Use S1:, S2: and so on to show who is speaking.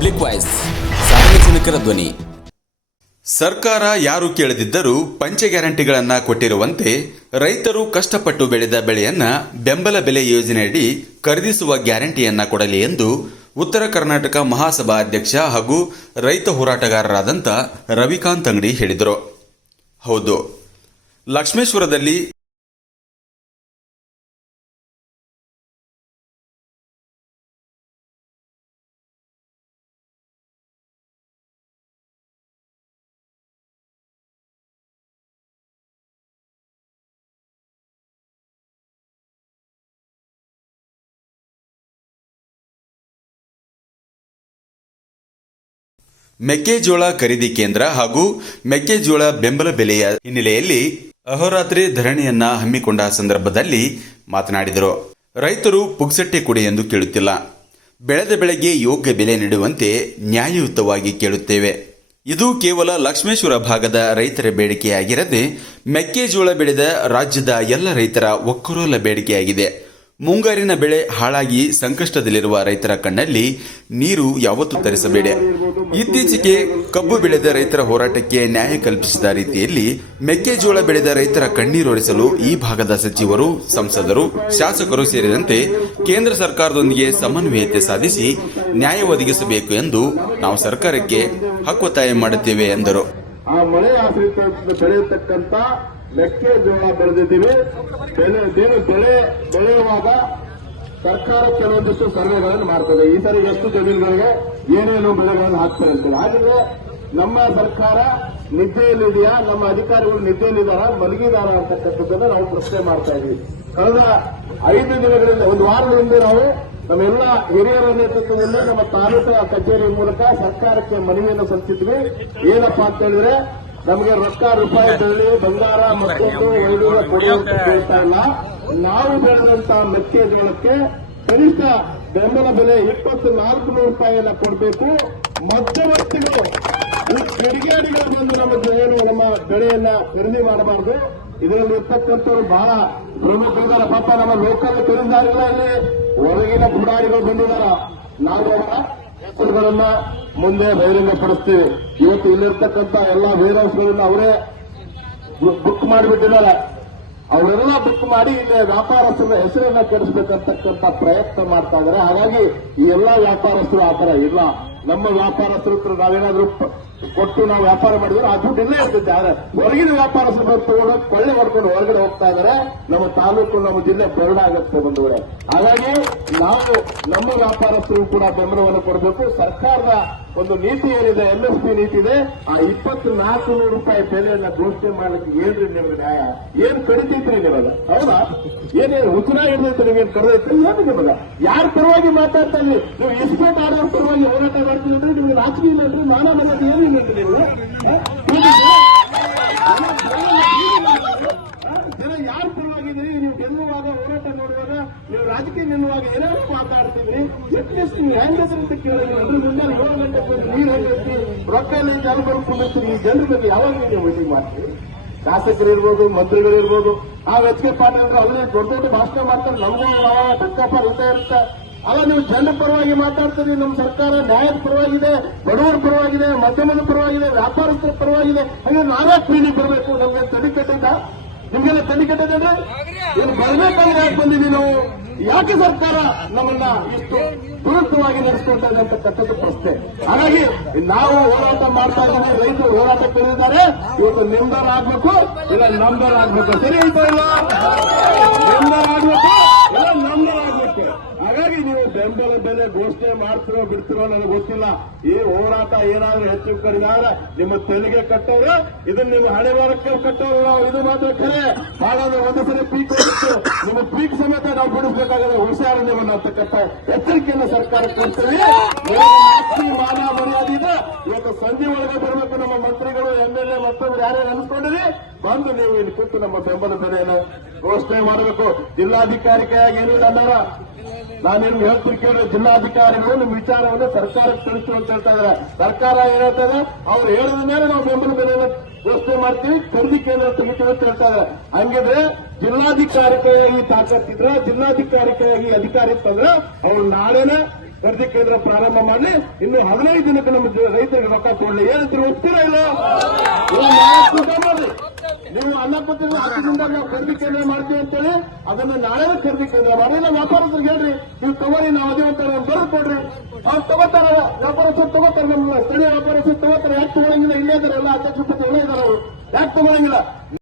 S1: Public voice ಸಾರ್ವಜನಿಕರ ಧ್ವನಿ.
S2: ಸರ್ಕಾರ ಯಾರು ಕೇಳದಿದ್ದರೂ ಪಂಚ ಗ್ಯಾರಂಟಿಗಳನ್ನು ಕೊಟ್ಟಿರುವಂತೆ ರೈತರು ಕಷ್ಟಪಟ್ಟು ಬೆಳೆದ ಬೆಳೆಯನ್ನ ಬೆಂಬಲ ಬೆಲೆ ಯೋಜನೆಯಡಿ ಖರೀದಿಸುವ ಗ್ಯಾರಂಟಿಯನ್ನ ಕೊಡಲಿ ಎಂದು ಉತ್ತರ ಕರ್ನಾಟಕ ಮಹಾಸಭಾ ಅಧ್ಯಕ್ಷ ಹಾಗೂ ರೈತ ಹೋರಾಟಗಾರರಾದಂಥ ರವಿಕಾಂತ್ ಅಂಗಡಿ ಹೇಳಿದರು. ಹೌದು. ಲಕ್ಷ್ಮೇಶ್ವರದಲ್ಲಿ ಮೆಕ್ಕೆಜೋಳ ಖರೀದಿ ಕೇಂದ್ರ ಹಾಗೂ ಮೆಕ್ಕೆಜೋಳ ಬೆಂಬಲ ಬೆಲೆಯ ಹಿನ್ನೆಲೆಯಲ್ಲಿ ಅಹೋರಾತ್ರಿ ಧರಣಿಯನ್ನ ಹಮ್ಮಿಕೊಂಡ ಸಂದರ್ಭದಲ್ಲಿ ಮಾತನಾಡಿದರು. ರೈತರು ಪುಗ್ಸಟ್ಟೆ ಕೊಡಿ ಎಂದು ಕೇಳುತ್ತಿಲ್ಲ. ಬೆಳೆದ ಬೆಳೆಗೆ ಯೋಗ್ಯ ಬೆಲೆ ನೀಡುವಂತೆ ನ್ಯಾಯಯುತವಾಗಿ ಕೇಳುತ್ತೇವೆ. ಇದು ಕೇವಲ ಲಕ್ಷ್ಮೇಶ್ವರ ಭಾಗದ ರೈತರ ಬೇಡಿಕೆಯಾಗಿರದೆ, ಮೆಕ್ಕೆಜೋಳ ಬೆಳೆದ ರಾಜ್ಯದ ಎಲ್ಲ ರೈತರ ಒಕ್ಕರೋಲ ಬೇಡಿಕೆಯಾಗಿದೆ. ಮುಂಗಾರಿನ ಬೆಳೆ ಹಾಳಾಗಿ ಸಂಕಷ್ಟದಲ್ಲಿರುವ ರೈತರ ಕಣ್ಣಲ್ಲಿ ನೀರು ಯಾವತ್ತೂ ತರಿಸಬೇಡಿ. ಇತ್ತೀಚೆಗೆ ಕಬ್ಬು ಬೆಳೆದ ರೈತರ ಹೋರಾಟಕ್ಕೆ ನ್ಯಾಯ ಕಲ್ಪಿಸಿದ ರೀತಿಯಲ್ಲಿ ಮೆಕ್ಕೆಜೋಳ ಬೆಳೆದ ರೈತರ ಕಣ್ಣೀರೊರೆಸಲು ಈ ಭಾಗದ ಸಚಿವರು, ಸಂಸದರು, ಶಾಸಕರು ಸೇರಿದಂತೆ ಕೇಂದ್ರ ಸರ್ಕಾರದೊಂದಿಗೆ ಸಮನ್ವಯತೆ ಸಾಧಿಸಿ ನ್ಯಾಯ ಒದಗಿಸಬೇಕು ಎಂದು ನಾವು ಸರ್ಕಾರಕ್ಕೆ ಹಕ್ಕೊತ್ತಾಯ ಮಾಡುತ್ತೇವೆ ಎಂದರು.
S3: ಮೆಕ್ಕೆಜೋಳ ಬೆಳೆದಿದ್ದೀವಿ ಬೆಳೆ ಏನು ಬೆಳೆ ಬೆಳೆಯುವಾಗ ಸರ್ಕಾರ ಕೆಲವೊಂದಿಷ್ಟು ಸರ್ವೆಗಳನ್ನು ಮಾಡ್ತದೆ. ಈ ಸರಿ ಎಷ್ಟು ಜಮೀನುಗಳಿಗೆ ಏನೇನು ಬೆಳೆಗಳನ್ನು ಹಾಕ್ತಾರೆ ಇರ್ತೀವಿ ಹಾಗಿದ್ರೆ ನಮ್ಮ ಸರ್ಕಾರ ನಿದ್ದೆಯಲ್ಲಿದೆಯಾ ನಮ್ಮ ಅಧಿಕಾರಿಗಳು ನಿದ್ದೆಯಲ್ಲಿದ್ದಾರಾ ಮಲಗಿದಾರ ಅಂತಕ್ಕಂಥದ್ದನ್ನ ನಾವು ಪ್ರಶ್ನೆ ಮಾಡ್ತಾ ಇದ್ವಿ ಕಳೆದ ಐದು ದಿನಗಳಿಂದ ಒಂದು ವಾರದ ಹಿಂದೆ ನಾವು ನಮ್ಮೆಲ್ಲ ಹಿರಿಯರ ನೇತೃತ್ವದಲ್ಲಿ ನಮ್ಮ ತಾಲೂಕಾ ಕಚೇರಿ ಮೂಲಕ ಸರ್ಕಾರಕ್ಕೆ ಮನವಿಯನ್ನು ಸಲ್ಲಿಸಿದ್ವಿ. ಏನಪ್ಪಾ ಅಂತ ಹೇಳಿದ್ರೆ ನಮಗೆ ರೊಕ್ಕ ರೂಪಾಯಿ ಬೆಳ್ಳಿ ಬಂಗಾರ ಮತ್ತೊಂದು ವೈಭವ ಕೊಡುವಂತ ಕೇಳ್ತಾ ಇಲ್ಲ. ನಾವು ಬೆಳೆದಂತಹ ಮೆಕ್ಕೆಜೋಳಕ್ಕೆ ಕನಿಷ್ಠ ಬೆಂಬಲ ಬೆಲೆ ಇಪ್ಪತ್ತು ನಾಲ್ಕು ನೂರು ರೂಪಾಯಿಯನ್ನ ಕೊಡಬೇಕು. ಮಧ್ಯವರ್ತಿಗಳು ಕಿಡಿಗೇಡಿಗಳು ಬಂದು ನಮ್ಮ ಏನು ನಮ್ಮ ಬೆಳೆಯನ್ನ ಖರೀದಿ ಮಾಡಬಾರದು. ಇದರಲ್ಲಿ ಇರ್ತಕ್ಕಂಥವ್ರು ಬಹಳ ಪ್ರಮುಖರಿದ್ದಾರೆ. ಪಾಪ ನಮ್ಮ ಲೋಕಲ್ ಖರೀದಿದಾರಿಗಳ ಅಲ್ಲಿ ಹೊರಗಿನ ಪುಡಾರಿಗಳು ಬಂದಿದ್ದಾರೆ. ನಾವು ಅವರ ಹೆಸರುಗಳನ್ನ ಮುಂದೆ ಬಹಿರಂಗಪಡಿಸ್ತೀವಿ ಇವತ್ತು ಇಲ್ಲಿರ್ತಕ್ಕಂಥ ಎಲ್ಲಾ ವೇರ್ ಹೌಸ್ಗಳನ್ನ ಅವರೇ ಬುಕ್ ಮಾಡಿಬಿಟ್ಟಿದ್ದಾರೆ. ಅವರೆಲ್ಲ ಬುಕ್ ಮಾಡಿ ಇಲ್ಲಿ ವ್ಯಾಪಾರಸ್ಥರ ಹೆಸರನ್ನ ಕೆಡಿಸಬೇಕಂತಕ್ಕಂಥ ಪ್ರಯತ್ನ ಮಾಡ್ತಾ ಇದ್ದಾರೆ. ಹಾಗಾಗಿ ಈ ಎಲ್ಲಾ ವ್ಯಾಪಾರಸ್ಥರು ಆ ತರ ಇಲ್ಲ. ನಮ್ಮ ವ್ಯಾಪಾರಸ್ಥರ ಹತ್ರ ನಾವೇನಾದ್ರೂ ಕೊಟ್ಟು ನಾವು ವ್ಯಾಪಾರ ಮಾಡಿದ್ರೆ ಆ ದುಡ್ಡು ಇಲ್ಲೇ ಇರ್ತೈತೆ. ಆದ್ರೆ ಹೊರಗಿನ ವ್ಯಾಪಾರಸ್ಥರು ತಗೊಂಡು ಕೊಳ್ಳೆ ಹೊಡ್ಕೊಂಡು ಹೊರಗಡೆ ಹೋಗ್ತಾ ಇದ್ದಾರೆ. ನಮ್ಮ ತಾಲೂಕು, ನಮ್ಮ ಜಿಲ್ಲೆ ಬರಡಾಗುತ್ತೆ ಬಂದವರೆ ಹಾಗಾಗಿ ನಾವು ನಮ್ಮ ವ್ಯಾಪಾರಸ್ಥರು ಕೂಡ ಬೆಂಬಲವನ್ನು ಕೊಡಬೇಕು. ಸರ್ಕಾರದ ಒಂದು ನೀತಿ ಏನಿದೆ ಎಂಎಸ್ಪಿ ನೀತಿ ಇದೆ, ಆ ಇಪ್ಪತ್ತು ನಾಲ್ಕು ನೂರು ರೂಪಾಯಿ ಬೆಲೆಯನ್ನ ಘೋಷಣೆ ಮಾಡಲಿಕ್ಕೆ ಏನ್ರಿ ನಿಮ್ಗೆ ನ್ಯಾಯ. ಏನ್ ಕಡಿತೈತ್ರಿ ನಿಮಗ ಹೌದಾ? ಏನೇನು ಉತ್ತರ ಹಿಡಿದೈತೆ ನಿಮ್ಗೇನ್ ಕರೆದೈತೆ ಏನು ನಿಮಗ ಯಾರ ಪರವಾಗಿ ಮಾತಾಡ್ತಾ ಇಲ್ಲಿ ನೀವು ಇಷ್ಟೇ ಮಾಡೋರ ಪರವಾಗಿ ಹೋರಾಟ ಮಾಡ್ತೀವಿ ಅಂದ್ರೆ ನಿಮ್ಗೆ ರಾಜಕೀಯ ಇಲ್ಲರಿ ಮಾನ ಮರ್ಯಾದೆ ಏನು ಇಲ್ಲರಿ ನೀವು? ಜನ ಯಾರ ಪರವಾಗಿದ್ದೀರಿ? ನೀವು ಗೆಲ್ಲುವಾಗ, ಹೋರಾಟ ನೋಡುವಾಗ, ನೀವು ರಾಜಕೀಯ ನಿಲ್ಲುವಾಗ ಏನಾದ್ರು ಮಾತಾಡ್ತೀವಿ ಅಟ್ಲೀಸ್ಟ್ ನೀವು ಹೆಂಗದ್ರಿ ಅಂತ ಕೇಳಿದ್ರಿ ನೀರು ಹೆಂಗೈತಿ ರೊಕ್ಕ ಎಲ್ಲ ಜನ ಬರ್ಕೊಂಡಿರ್ತೀರಿ ಈ ಜನರಲ್ಲಿ ಯಾವಾಗ ನೀವು ಮೀಟಿಂಗ್ ಮಾಡ್ತೀರಿ? ಶಾಸಕರು ಇರ್ಬೋದು, ಮಂತ್ರಿಗಳು ಇರ್ಬೋದು ಆ ಕೆ ಪಾಟೀಲ್ ಅಲ್ಲೇ ದೊಡ್ಡ ದೊಡ್ಡ ಭಾಷಣ ಮಾಡ್ತಾರೆ. ನಮಗೂ ಟಕ್ಕಪ್ಪ ಇರ್ತಾ ಇರುತ್ತೆ. ಅಲ್ಲ, ನೀವು ಜನರ ಪರವಾಗಿ ಮಾತಾಡ್ತೀರಿ, ನಮ್ಮ ಸರ್ಕಾರ ನ್ಯಾಯದ ಪರವಾಗಿದೆ, ಬಡವರ ಪರವಾಗಿದೆ, ಮಧ್ಯಮದ ಪರವಾಗಿದೆ, ವ್ಯಾಪಾರಸ್ಥರ ಪರವಾಗಿದೆ. ಹಾಗೆ ನಾವೇ ಪೀಳಿಗೆ ಬರಬೇಕು. ನಮ್ಗೆ ತಡಿ ನಿಮ್ಗೆಲ್ಲ ತಡಿ ಕಟ್ಟಿದ್ರೆ ಇಲ್ಲಿ ಬರ್ಬೇಕಂದ್ರೆ ಯಾಕೆ ಬಂದಿದ್ದೀವಿ ನಾವು? ಯಾಕೆ ಸರ್ಕಾರ ನಮ್ಮನ್ನ ಇಷ್ಟು ದುರಸ್ಥವಾಗಿ ನಡೆಸ್ಕೊಳ್ತಾ ಇದೆ ಅಂತಕ್ಕಂಥದ್ದು ಪ್ರಶ್ನೆ. ಹಾಗಾಗಿ ನಾವು ಹೋರಾಟ ಮಾಡ್ತಾ ಇದ್ದೀವಿ, ರೈತರು ಹೋರಾಟ ಕೇಳಿದ್ದಾರೆ. ಇವತ್ತು ನಿಂಬರ್ ಆಗ್ಬೇಕು, ಇಲ್ಲ ನಂಬರ್ ಆಗ್ಬೇಕು ಸರಿ ಇಲ್ಲ ನಂಬರ್ ಆಗ್ಬೇಕು, ಇಲ್ಲ ನೀವು ಬೆಂಬಲ ಬೆಲೆ ಘೋಷಣೆ ಮಾಡ್ತಿರೋ ಬಿಡ್ತಿರೋ ನನಗೆ ಗೊತ್ತಿಲ್ಲ. ಈ ಹೋರಾಟ ಏನಾದರೂ ಹೆಚ್ಚು ಕಡಿಮೆ ನಿಮ್ಮ ತೆರಿಗೆ ಕಟ್ಟೋರು, ಇದನ್ನ ನೀವು ಹಳೆ ವಾರಕ್ಕೆ ಕಟ್ಟೋರು ಇದು ಮಾತ್ರ ಖರೆ ಹಾಗಾದ್ರೆ ಒಂದು ಸರಿ ಪೀಕ್ ನಿಮ್ಮ ಪೀಕ್ ಸಮೇತ ನಾವು ಬಿಡಿಸಬೇಕಾಗಿದೆ ಹುಷಾರು ನಿಮ್ಮನ್ನ ಅಂತಕ್ಕಂಥ ಎಚ್ಚರಿಕೆಯನ್ನು ಸರ್ಕಾರ ಕೊಡ್ತೀವಿ ಮಾನ ಇವತ್ತು ಸಂಜೆ ಒಳಗೆ ಬರಬೇಕು ನಮ್ಮ ಮಂತ್ರಿಗಳು ಎಂಎಲ್ಎ ಮತ್ತೊಬ್ರು ಯಾರ್ಯಾರು ಅನ್ಸ್ಕೊಂಡಿರಿ ಬಂದು ನೀವು ಇಲ್ಲಿ ಕೂತು ನಮ್ಮ ಬೆಂಬಲ ಬೆಲೆಯನ್ನು ಘೋಷಣೆ ಮಾಡಬೇಕು. ಜಿಲ್ಲಾಧಿಕಾರಿಕೆಯಾಗಿ ಅಂದಾರ ನಾನು ನಿಮ್ಗೆ ಹೇಳ್ತೀನಿ ಕೇಳಿ, ಜಿಲ್ಲಾಧಿಕಾರಿಗಳು ನಿಮ್ಮ ವಿಚಾರವನ್ನು ಸರ್ಕಾರಕ್ಕೆ ತಿಳಿಸು ಅಂತ ಹೇಳ್ತಾ ಇದಾರೆ ಸರ್ಕಾರ ಏನ್ ಹೇಳ್ತಾ ಅವ್ರು ಹೇಳಿದ ಮೇಲೆ ನಾವು ಬೆಂಬಲ ಬೆಲೆಯನ್ನು ಘೋಷಣೆ ಮಾಡ್ತೀವಿ, ಖರೀದಿ ಕೇಂದ್ರ ತೆಗಿತೀವಿ ಅಂತ ಹೇಳ್ತಾ ಇದಾರೆ ಹಂಗಿದ್ರೆ ಜಿಲ್ಲಾಧಿಕಾರಿಕೆಯಾಗಿ ತಾಕತ್ತಿದ್ರೆ ಜಿಲ್ಲಾಧಿಕಾರಿಕೆಯಾಗಿ ಅಧಿಕಾರಿ ಇತ್ತಂದ್ರೆ ಅವ್ರು ನಾಳೆನೆ ಖರೀದಿ ಕೇಂದ್ರ ಪ್ರಾರಂಭ ಮಾಡಲಿ. ಇನ್ನು ಹದಿನೈದು ದಿನಕ್ಕೆ ನಮ್ಮ ರೈತರಿಗೆ ರೊಕ್ಕ ಕೊಡಲಿ. ಏನಂತೀರಿ ಒಪ್ತೀರಾ ಇಲ್ಲ. ನೀವು ಅನ್ನ ಕೂಟ ಮಾಡ್ರಿ. ನೀವು ಖರೀದಿ ಕೇಂದ್ರ ಮಾಡ್ತೀವಿ ಅಂತೇಳಿ, ಅದನ್ನ ನಾಳೆ ಖರೀದಿ ಕೇಂದ್ರ ಮಾಡಿ ಇಲ್ಲ, ವ್ಯಾಪಾರಸ್ಥರಿಗೆ ಹೇಳ್ರಿ. ನೀವು ತಗೋರಿ ನಾವು ಅದೇ ಅಂತ ಬರ್ದು ಕೊಡ್ರಿ. ಅವ್ರು ತಗೋತಾರ ವ್ಯಾಪಾರಸ್ಥರು ತಗೋತಾರೆ ನಮ್ಮ ಸ್ಥಳೀಯ ವ್ಯಾಪಾರಸ್ಥರು ತಗೋತಾರೆ. ಯಾಕೆ ತಗೊಳಂಗಿಲ್ಲ? ಇಲ್ಲೇ ಅಧ್ಯಕ್ಷ ಪತಿ ಎಲ್ಲ ಇದಾರೆ ಅವರು. ಯಾಕೆ ತಗೊಳಂಗಿಲ್ಲ?